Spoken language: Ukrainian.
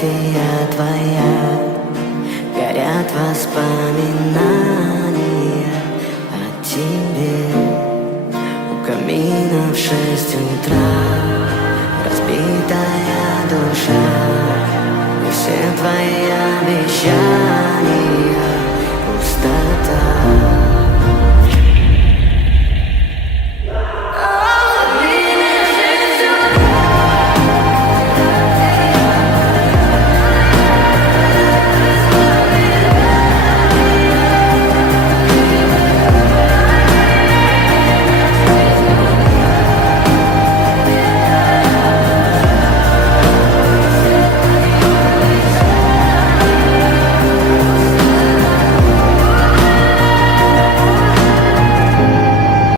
фотография твоя, горят воспоминания о тебе. У камина в 6 утра разбитая душа, и все твои обещания